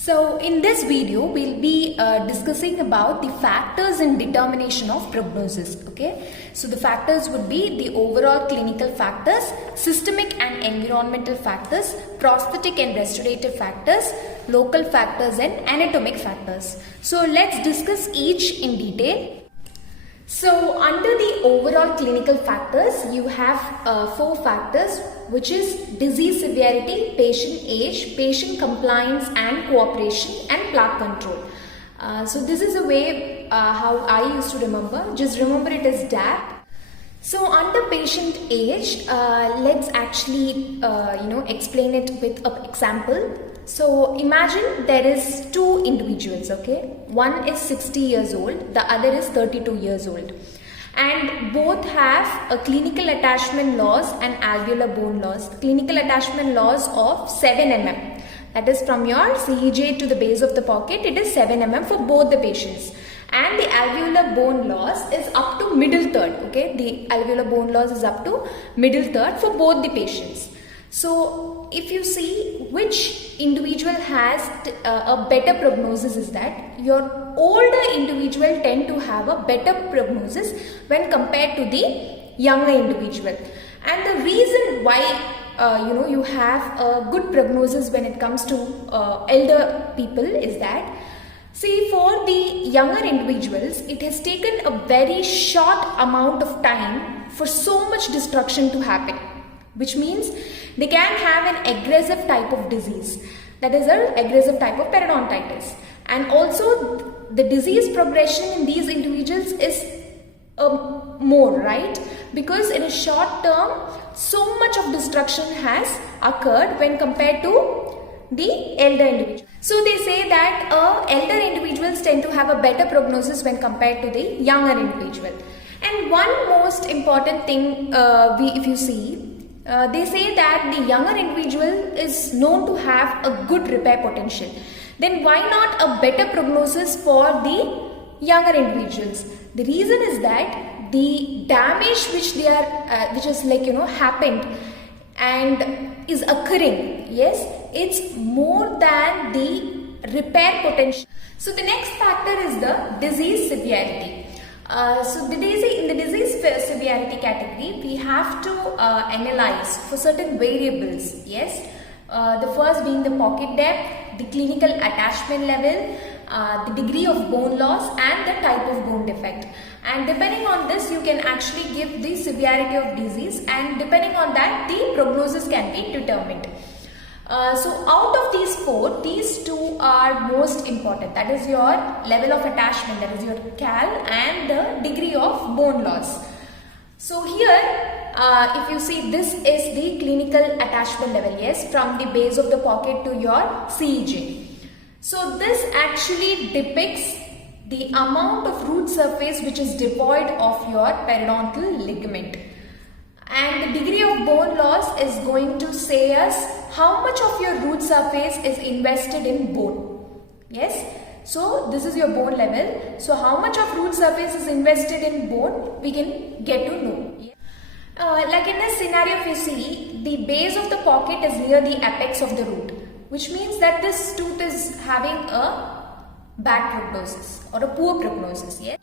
So in this video, we'll be discussing about the factors in determination of prognosis. Okay, so the factors would be the overall clinical factors, systemic and environmental factors, prosthetic and restorative factors, local factors and anatomic factors. So let's discuss each in detail. So under the overall clinical factors, you have 4 factors, which is disease severity, patient age, patient compliance and cooperation, and plaque control. So this is the way how I used to remember. Just remember it as DAP. So under patient age, let's actually explain it with an example. So imagine there is 2 individuals, okay? One is 60 years old, the other is 32 years old. And both have a clinical attachment loss and alveolar bone loss. Clinical attachment loss of 7 mm. That is from your CEJ to the base of the pocket, it is 7 mm for both the patients. And the alveolar bone loss is up to middle third, okay? The alveolar bone loss is up to middle third for both the patients. So if you see which individual has a better prognosis, is that your older individual tend to have a better prognosis when compared to the younger individual. And the reason why you have a good prognosis when it comes to elder people is that, see, for the younger individuals, it has taken a very short amount of time for so much destruction to happen, which means they can have an aggressive type of disease, that is an aggressive type of periodontitis. And also the disease progression in these individuals is more, right? Because in a short term, so much of destruction has occurred when compared to the elder individual. So they say that elder individuals tend to have a better prognosis when compared to the younger individual. And one most important thing if you see, they say that the younger individual is known to have a good repair potential. Then why not a better prognosis for the younger individuals? The reason is that the damage which they are, which is happened and is occurring, yes, it's more than the repair potential. So the next factor is the disease severity. So in the disease severity category, we have to analyze for certain variables, yes. The first being the pocket depth, the clinical attachment level, the degree of bone loss and the type of bone defect. And depending on this, you can actually give the severity of disease, and depending on that, the prognosis can be determined. So out of these 4, these 2 are most important. That is your level of attachment, that is your cal, and the degree of bone loss. So here, if you see, this is the clinical attachment level, yes, from the base of the pocket to your CEJ. So this actually depicts the amount of root surface which is devoid of your periodontal ligament. And the degree of bone loss is going to say us how much of your root surface is invested in bone. Yes. So this is your bone level. So how much of root surface is invested in bone, we can get to know. Like in this scenario, if you see, the base of the pocket is near the apex of the root, which means that this tooth is having a bad prognosis or a poor prognosis. Yes.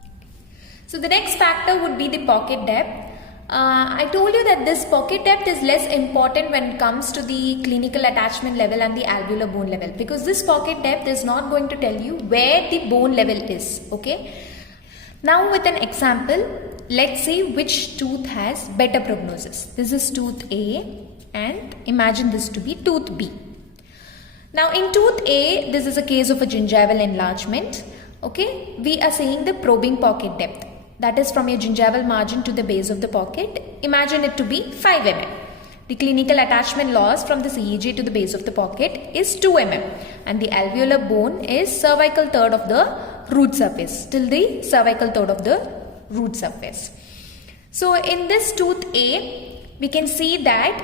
So the next factor would be the pocket depth. I told you that this pocket depth is less important when it comes to the clinical attachment level and the alveolar bone level, because this pocket depth is not going to tell you where the bone level is, okay? Now with an example, let's say which tooth has better prognosis. This is tooth A and imagine this to be tooth B. Now in tooth A, this is a case of a gingival enlargement, okay? We are saying the probing pocket depth. That is from your gingival margin to the base of the pocket. Imagine it to be 5 mm. The clinical attachment loss from the CEJ to the base of the pocket is 2 mm. And the alveolar bone is cervical third of the root surface, till the cervical third of the root surface. So in this tooth A, we can see that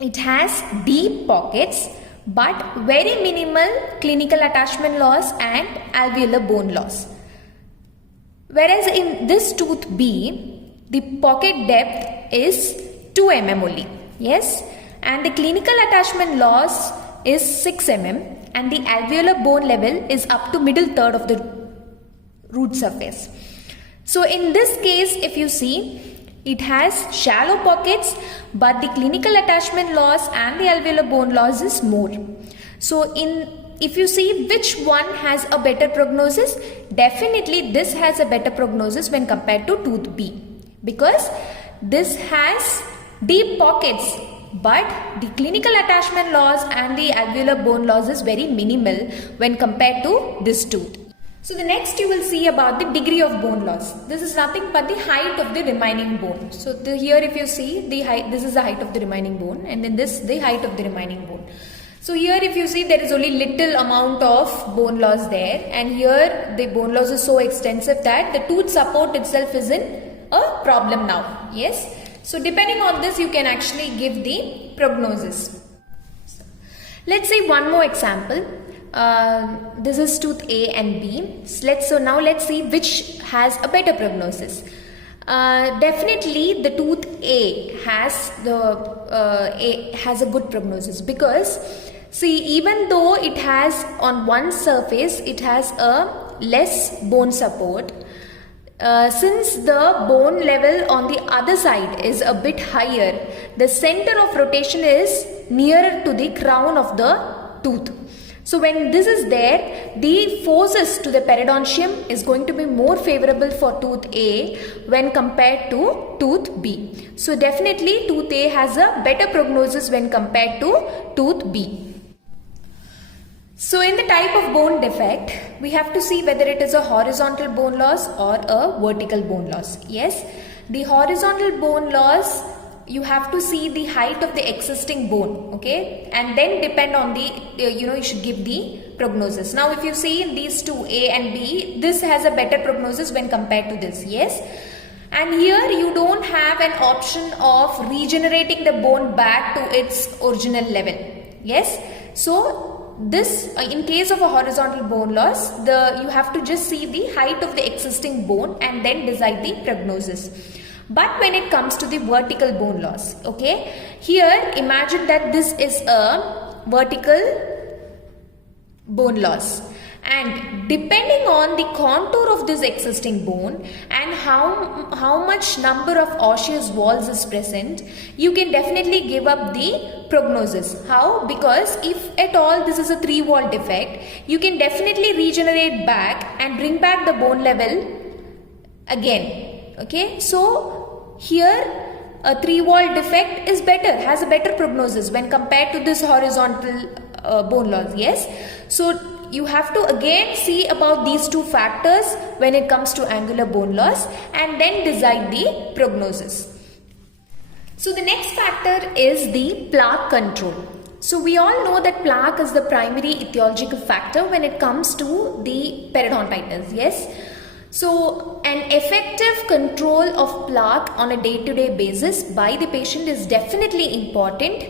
it has deep pockets but very minimal clinical attachment loss and alveolar bone loss. Whereas in this tooth B, the pocket depth is 2 mm only, yes, and the clinical attachment loss is 6 mm and the alveolar bone level is up to middle third of the root surface. So in this case, if you see, it has shallow pockets, but the clinical attachment loss and the alveolar bone loss is more. So if you see which one has a better prognosis, definitely this has a better prognosis when compared to tooth B, because this has deep pockets, but the clinical attachment loss and the alveolar bone loss is very minimal when compared to this tooth. So the next you will see about the degree of bone loss. This is nothing but the height of the remaining bone. So here if you see the height, this is the height of the remaining bone, and then this the height of the remaining bone. So here if you see, there is only little amount of bone loss there, and here the bone loss is so extensive that the tooth support itself is in a problem now. Yes. So depending on this, you can actually give the prognosis. Let's see one more example. This is tooth A and B. So now let's see which has a better prognosis. Definitely the tooth A has a good prognosis, because see, even though it has on one surface it has a less bone support, since the bone level on the other side is a bit higher, the center of rotation is nearer to the crown of the tooth. So when this is there, the forces to the periodontium is going to be more favorable for tooth A when compared to tooth B. So definitely tooth A has a better prognosis when compared to tooth B. So in the type of bone defect, we have to see whether it is a horizontal bone loss or a vertical bone loss. Yes, the horizontal bone loss, you have to see the height of the existing bone, okay, and then depend on the, you should give the prognosis. Now if you see these two, A and B, this has a better prognosis when compared to this. Yes, and here you don't have an option of regenerating the bone back to its original level. Yes, so this in case of a horizontal bone loss, you have to just see the height of the existing bone and then decide the prognosis. But when it comes to the vertical bone loss, okay, here imagine that this is a vertical bone loss, and depending on the contour of this existing bone and how much number of osseous walls is present, you can definitely give up the prognosis. How? Because if at all this is a 3-wall defect, you can definitely regenerate back and bring back the bone level again. Okay, so here a 3-wall defect is better, has a better prognosis when compared to this horizontal bone loss. Yes, so you have to again see about these two factors when it comes to angular bone loss and then decide the prognosis. So the next factor is the plaque control. So we all know that plaque is the primary etiological factor when it comes to the periodontitis. Yes. So an effective control of plaque on a day-to-day basis by the patient is definitely important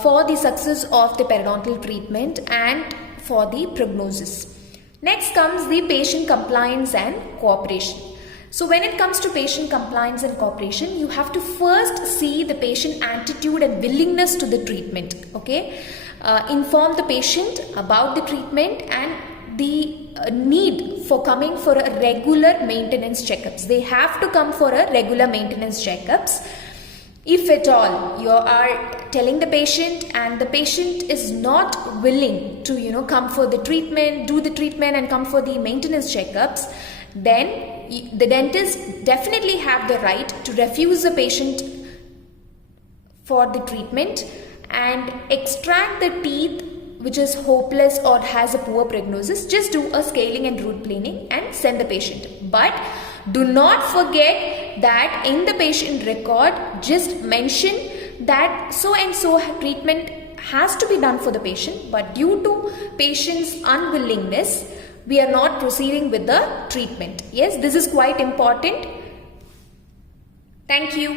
for the success of the periodontal treatment and for the prognosis. Next comes the patient compliance and cooperation. So when it comes to patient compliance and cooperation, you have to first see the patient attitude and willingness to the treatment. Okay, inform the patient about the treatment and the need for coming for a regular maintenance checkups. They have to come for a regular maintenance checkups. If at all you are telling the patient and the patient is not willing to come for the treatment, do the treatment and come for the maintenance checkups, then the dentist definitely have the right to refuse the patient for the treatment and extract the teeth which is hopeless or has a poor prognosis. Just do a scaling and root planing and send the patient. But do not forget that in the patient record, just mention that so and so treatment has to be done for the patient, but due to patient's unwillingness, we are not proceeding with the treatment. Yes, this is quite important. Thank you.